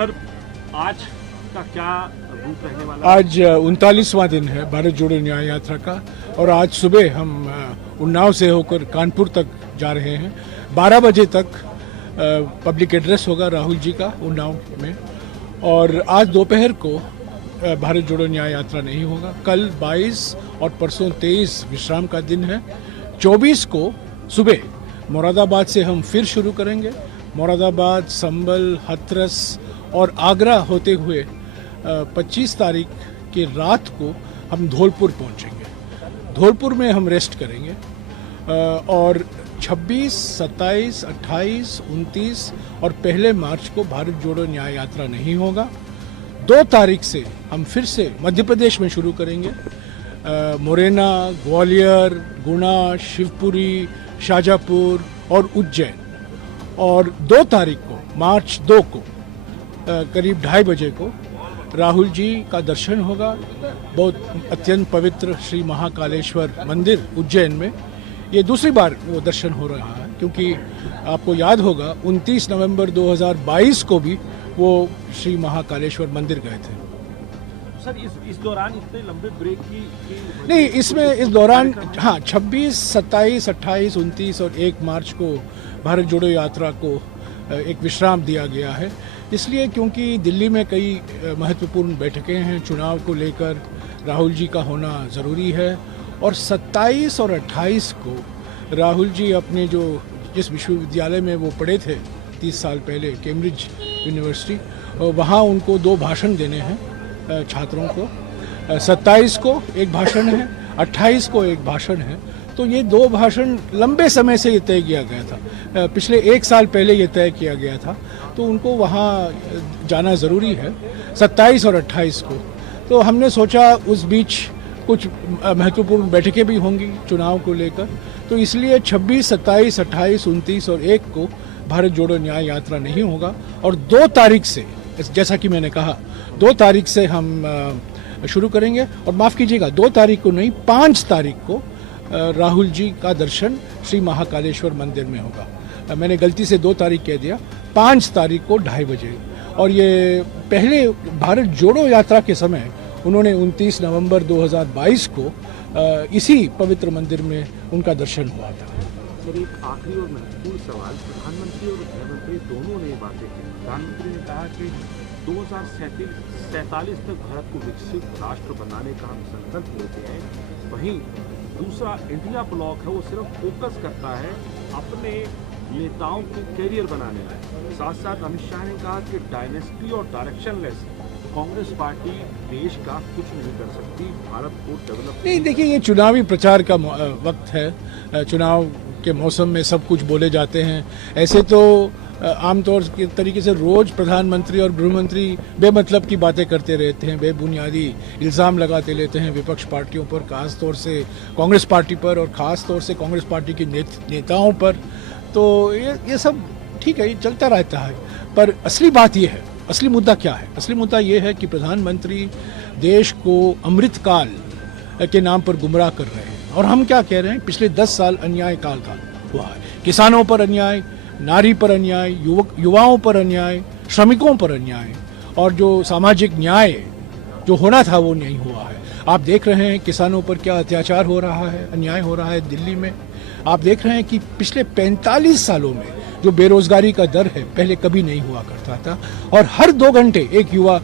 Sir आज का क्या रूप रहने वाला है? आज 39वां दिन है भारत जोड़ो न्याय यात्रा का और आज सुबह हम उन्नाव से होकर कानपुर तक जा रहे हैं। 12 बजे तक पब्लिक एड्रेस होगा राहुल जी का उन्नाव में और आज दोपहर को भारत जोड़ो न्याय यात्रा नहीं होगा। कल 22 और परसों 23 विश्राम का दिन है। 24 को सुबह मुरादाबाद से हम फिर शुरू करेंगे। मुरादाबाद, संभल, हाथरस और आगरा होते हुए 25 तारीख की रात को हम धौलपुर पहुंचेंगे। धौलपुर में हम रेस्ट करेंगे और 26, 27, 28, 29 और पहले मार्च को भारत जोड़ो न्याय यात्रा नहीं होगा। 2 तारीख से हम फिर से मध्य प्रदेश में शुरू करेंगे। मुरैना, ग्वालियर, गुना, शिवपुरी, शाजापुर और उज्जैन। और 2 तारीख को मार्च 2 को करीब 2:30 बजे को राहुल जी का दर्शन होगा बहुत अत्यंत पवित्र श्री महाकालेश्वर मंदिर उज्जैन में। ये दूसरी बार वो दर्शन हो रहा है क्योंकि आपको याद होगा 29 नवंबर 2022 को भी वो श्री महाकालेश्वर मंदिर गए थे। सर इस दौरान इतने लंबे ब्रेक की नहीं, इसमें इस दौरान हाँ 26, 27, 28, 29 और 1 मार्च को भारत जोड़ो यात्रा को एक विश्राम दिया गया है। इसलिए क्योंकि दिल्ली में कई महत्वपूर्ण बैठकें हैं, चुनाव को लेकर राहुल जी का होना ज़रूरी है। और 27 और 28 को राहुल जी अपने जिस विश्वविद्यालय में वो पढ़े थे 30 साल पहले, कैम्ब्रिज यूनिवर्सिटी, वहाँ उनको 2 भाषण देने हैं छात्रों को। 27 को एक भाषण है, 28 को एक भाषण है। तो ये 2 भाषण लंबे समय से ये तय किया गया था, पिछले 1 साल पहले ये तय किया गया था, तो उनको वहाँ जाना ज़रूरी है 27 और 28 को। तो हमने सोचा उस बीच कुछ महत्वपूर्ण बैठकें भी होंगी चुनाव को लेकर, तो इसलिए 26, 27, 28, 29 और 1 को भारत जोड़ो न्याय यात्रा नहीं होगा। और 2 तारीख से, जैसा कि मैंने कहा, 2 तारीख से हम शुरू करेंगे। और माफ़ कीजिएगा, 2 तारीख को नहीं, 5 तारीख को राहुल जी का दर्शन श्री महाकालेश्वर मंदिर में होगा। मैंने गलती से 2 तारीख कह दिया, 5 तारीख को 2:30 बजे। और ये पहले भारत जोड़ो यात्रा के समय उन्होंने 29 नवंबर 2022 को इसी पवित्र मंदिर में उनका दर्शन हुआ था। सर एक आखिरी और महत्वपूर्ण सवाल, प्रधानमंत्री और गृहमंत्री दोनों ने बातें की। प्रधानमंत्री ने कहा कि 2047 तक भारत को विकसित राष्ट्र बनाने का हम संकल्प लेते हैं। वहीं दूसरा इंडिया ब्लॉक है, वो सिर्फ फोकस करता है अपने नेताओं के कैरियर बनाने में। साथ साथ अमित शाह ने कहा कि डायनेस्टी और डायरेक्शनलेस कांग्रेस पार्टी देश का कुछ नहीं कर सकती, भारत को डेवलप नहीं। देखिए, ये चुनावी प्रचार का वक्त है, चुनाव के मौसम में सब कुछ बोले जाते हैं। ऐसे तो आमतौर के तरीके से रोज प्रधानमंत्री और गृहमंत्री बेमतलब की बातें करते रहते हैं, बेबुनियादी इल्ज़ाम लगाते रहते हैं विपक्ष पार्टियों पर, खास तौर से कांग्रेस पार्टी पर और ख़ास तौर से कांग्रेस पार्टी के नेताओं पर। तो ये सब ठीक है, ये चलता रहता है। पर असली बात ये है, असली मुद्दा क्या है? असली मुद्दा ये है कि प्रधानमंत्री देश को अमृतकाल के नाम पर गुमराह कर रहे हैं। और हम क्या कह रहे हैं, पिछले 10 साल अन्याय काल का हुआ है। किसानों पर अन्याय, नारी पर अन्याय, युवाओं पर अन्याय, श्रमिकों पर अन्याय, और जो सामाजिक न्याय जो होना था वो नहीं हुआ है। आप देख रहे हैं किसानों पर क्या अत्याचार हो रहा है, अन्याय हो रहा है दिल्ली में। आप देख रहे हैं कि पिछले 45 सालों में जो बेरोजगारी का दर है, पहले कभी नहीं हुआ करता था। और हर 2 घंटे एक युवा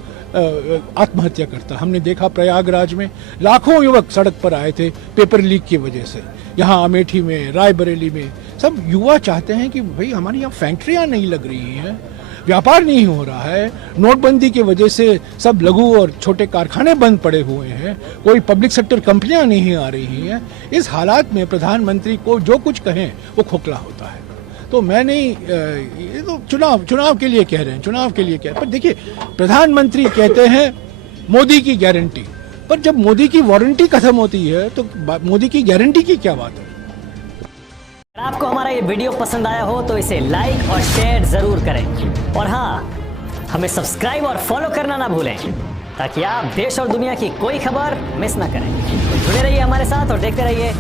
आत्महत्या करता। हमने देखा प्रयागराज में लाखों युवक सड़क पर आए थे पेपर लीक की वजह से। यहाँ अमेठी में, रायबरेली में सब युवा चाहते हैं कि भाई हमारी यहाँ फैक्ट्रियाँ नहीं लग रही हैं, व्यापार नहीं हो रहा है, नोटबंदी की वजह से सब लघु और छोटे कारखाने बंद पड़े हुए हैं, कोई पब्लिक सेक्टर कंपनियां नहीं आ रही हैं। इस हालात में प्रधानमंत्री को जो कुछ कहें वो खोखला होता है। तो मैं नहीं, ये तो चुनाव के लिए कह रहे हैं, चुनाव के लिए कह रहे हैं। पर देखिए, प्रधानमंत्री कहते हैं मोदी की गारंटी, पर जब मोदी की वारंटी खत्म होती है तो मोदी की गारंटी की क्या बात है? अगर आपको हमारा ये वीडियो पसंद आया हो तो इसे लाइक और शेयर जरूर करें। और हाँ, हमें सब्सक्राइब और फॉलो करना ना भूलें ताकि आप देश और दुनिया की कोई खबर मिस ना करें। तो जुड़े रहिए हमारे साथ और देखते रहिए